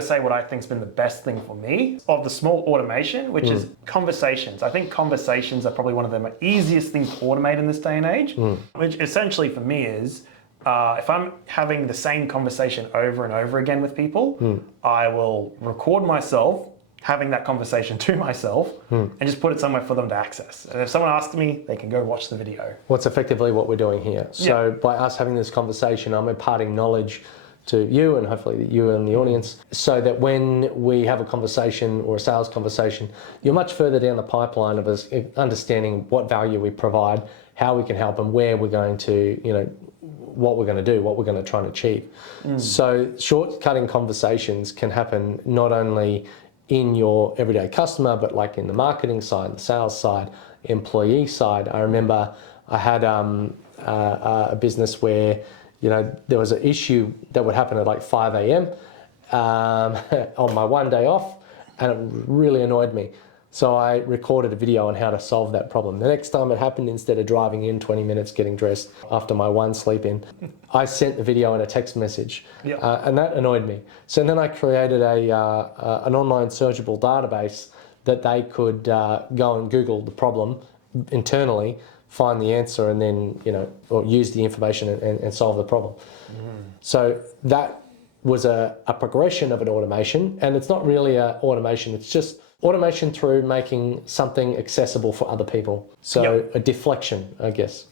to say what I think's been the best thing for me of the small automation, which is conversations. I think conversations are probably one of the easiest things to automate in this day and age, which essentially for me is, if I'm having the same conversation over and over again with people, I will record myself having that conversation to myself and just put it somewhere for them to access. And if someone asks me, they can go watch the video. What's effectively what we're doing here. So by us having this conversation, I'm imparting knowledge to you and hopefully you and the audience, so that when we have a conversation or a sales conversation, you're much further down the pipeline of us understanding what value we provide, how we can help, and where we're going to, what we're going to do, what we're going to try and achieve. So shortcutting conversations can happen not only in your everyday customer, but like in the marketing side, the sales side, employee side. I remember I had a business where, there was an issue that would happen at like 5 a.m. On my one day off, and it really annoyed me. So I recorded a video on how to solve that problem. The next time it happened, instead of driving in 20 minutes, getting dressed after my one sleep in, I sent the video in a text message, and that annoyed me. So then I created an online searchable database that they could go and Google the problem internally, find the answer, and then, or use the information and solve the problem. So that was a progression of an automation, and it's not really an automation, it's just automation through making something accessible for other people. So a deflection, I guess.